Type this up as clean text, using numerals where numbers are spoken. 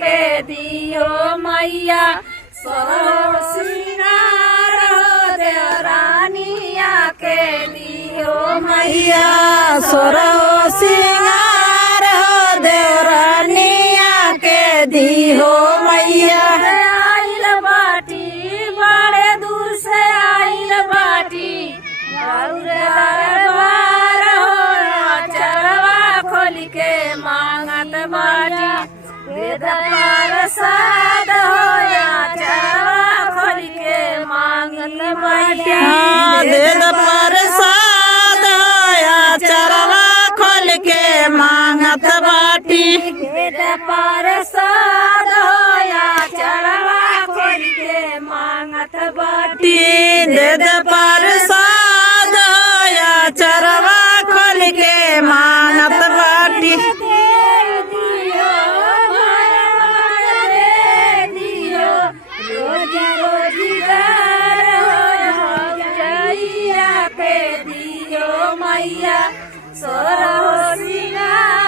के दियो मैया सोरो सिंगार हो देवरानिया के दियो मैया सोरो सिंगार हो देवरानिया के दिहो मैया। आइल बाटी बड़े दूर से आइल बाटी दरबार हो चरवा खोल के मांगत बाटी वेद प्रसाद हो चरवा खोल के मांगत बाटी वेद प्रसाद या चरवा खोल के मांगत बाटी। वेद प्रसाद हो चरवा खोल के मांगत बाटी वेद प्रसाद या चरवा खोल के मांगत बाटी। मैया सोरो सिंगार